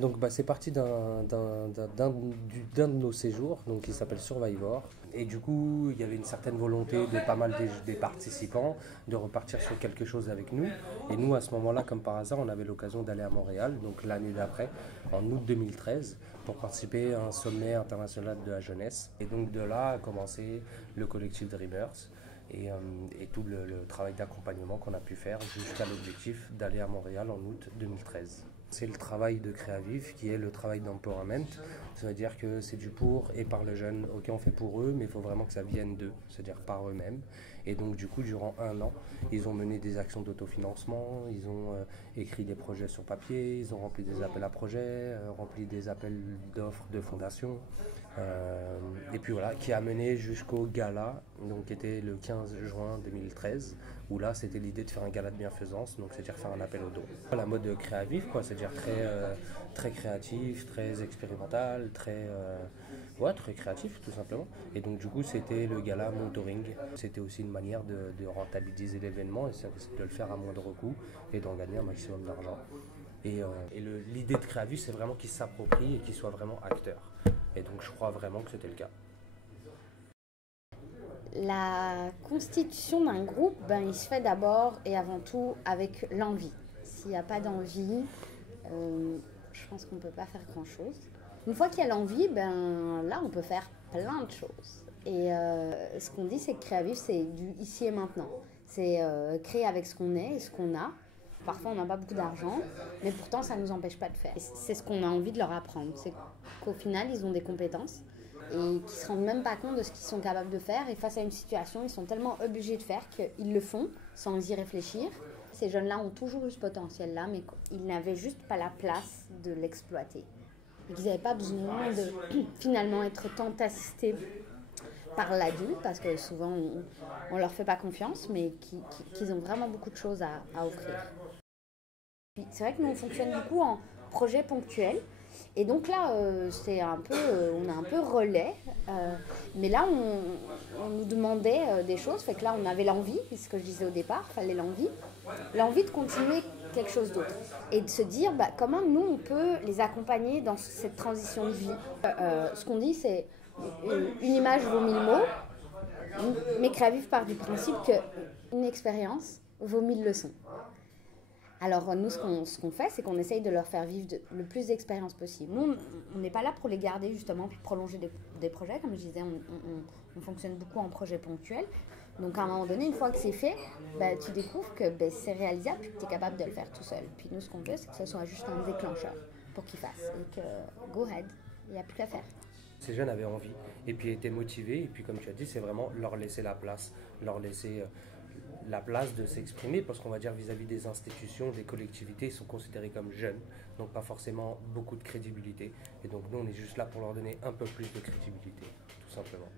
Donc c'est parti d'un de nos séjours donc, qui s'appelle Survivor. Et du coup, il y avait une certaine volonté de pas mal des participants de repartir sur quelque chose avec nous. Et nous, à ce moment-là, comme par hasard, on avait l'occasion d'aller à Montréal, donc l'année d'après, en août 2013, pour participer à un sommet international de la jeunesse. Et donc de là a commencé le collectif Dreamers et tout le travail d'accompagnement qu'on a pu faire jusqu'à l'objectif d'aller à Montréal en août 2013. C'est le travail de Créaviv qui est le travail d'empowerment. Ça veut dire que c'est du pour et par le jeune. Ok, on fait pour eux, mais il faut vraiment que ça vienne d'eux, c'est-à-dire par eux-mêmes. Et donc du coup, durant un an, ils ont mené des actions d'autofinancement, ils ont écrit des projets sur papier, ils ont rempli des appels à projets, rempli des appels d'offres de fondation. Et puis voilà, qui a mené jusqu'au gala, donc qui était le 15 juin 2013, où là c'était l'idée de faire un gala de bienfaisance, donc c'est-à-dire faire un appel aux dons. La mode Créaviv, quoi, c'est-à-dire très créatif, très expérimental, très créatif tout simplement. Et donc du coup c'était le gala mentoring. C'était aussi une manière de rentabiliser l'événement et de le faire à moindre coût et d'en gagner un maximum d'argent. Et l'idée de Créaviv, c'est vraiment qu'il s'approprie et qu'il soit vraiment acteur. Et donc je crois vraiment que c'était le cas. La constitution d'un groupe, il se fait d'abord et avant tout avec l'envie. S'il n'y a pas d'envie, je pense qu'on ne peut pas faire grand-chose. Une fois qu'il y a l'envie, là on peut faire plein de choses. Et ce qu'on dit, c'est que Créaviv, c'est du ici et maintenant. C'est créer avec ce qu'on est et ce qu'on a. Parfois, on n'a pas beaucoup d'argent, mais pourtant, ça ne nous empêche pas de faire. Et c'est ce qu'on a envie de leur apprendre. C'est qu'au final, ils ont des compétences et qu'ils ne se rendent même pas compte de ce qu'ils sont capables de faire. Et face à une situation, ils sont tellement obligés de faire qu'ils le font sans y réfléchir. Ces jeunes-là ont toujours eu ce potentiel-là, mais ils n'avaient juste pas la place de l'exploiter. Et qu'ils n'avaient pas besoin de finalement être tant assistés par l'adulte, parce que souvent on ne leur fait pas confiance, mais qu'ils ont vraiment beaucoup de choses à offrir. Puis, c'est vrai que nous on fonctionne beaucoup en projet ponctuel, et donc là c'est un peu, on a un peu relais, mais là on nous demandait des choses, fait que là on avait l'envie, c'est ce que je disais au départ, il fallait l'envie de continuer quelque chose d'autre et de se dire comment nous on peut les accompagner dans cette transition de vie. Ce qu'on dit c'est une image vaut 1000 mots, mais Créaviv part du principe qu'une expérience vaut 1000 leçons. Alors nous, ce qu'on fait, c'est qu'on essaye de leur faire vivre le plus d'expériences possible. Nous, on n'est pas là pour les garder justement, puis prolonger des projets. Comme je disais, on fonctionne beaucoup en projet ponctuel. Donc à un moment donné, une fois que c'est fait, tu découvres que c'est réalisable et que tu es capable de le faire tout seul. Puis nous, ce qu'on veut, c'est que ce soit juste un déclencheur pour qu'ils fassent. Et que go ahead, il n'y a plus qu'à faire. Ces jeunes avaient envie et puis étaient motivés. Et puis comme tu as dit, c'est vraiment leur laisser la place, leur laisser la place de s'exprimer, parce qu'on va dire vis-à-vis des institutions, des collectivités, ils sont considérés comme jeunes, donc pas forcément beaucoup de crédibilité. Et donc nous, on est juste là pour leur donner un peu plus de crédibilité, tout simplement.